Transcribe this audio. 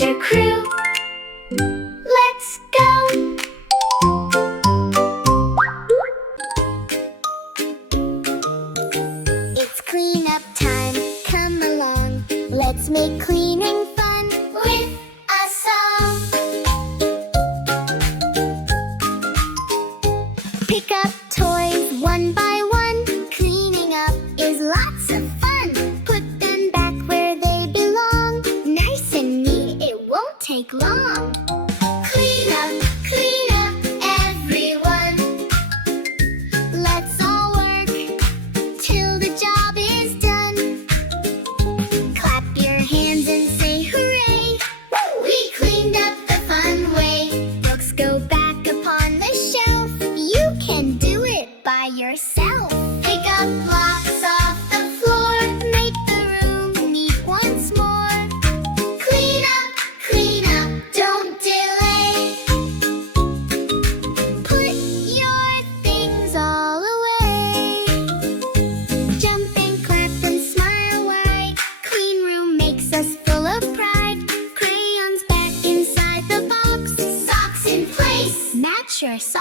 Wonder Crew. Let's go! It's cleanup time, come along. Let's make cleaning fun with a song. Pick up toys one by one. Cleaning up is lots of fun. Put them back where they belong. Nice and neat, it won't take long. Clean up, everyone. Let's all work till the job is done. Clap your hands and say hooray. We cleaned up the fun way. Books go back upon the shelf. You can do it by yourself. Pick up blocks off the floor. Make the room neat once more. Clean up, don't delay. Put your things all away. Jump and clap and smile wide. Clean room makes us full of pride. Crayons back inside the box. Socks in place. Match your socks.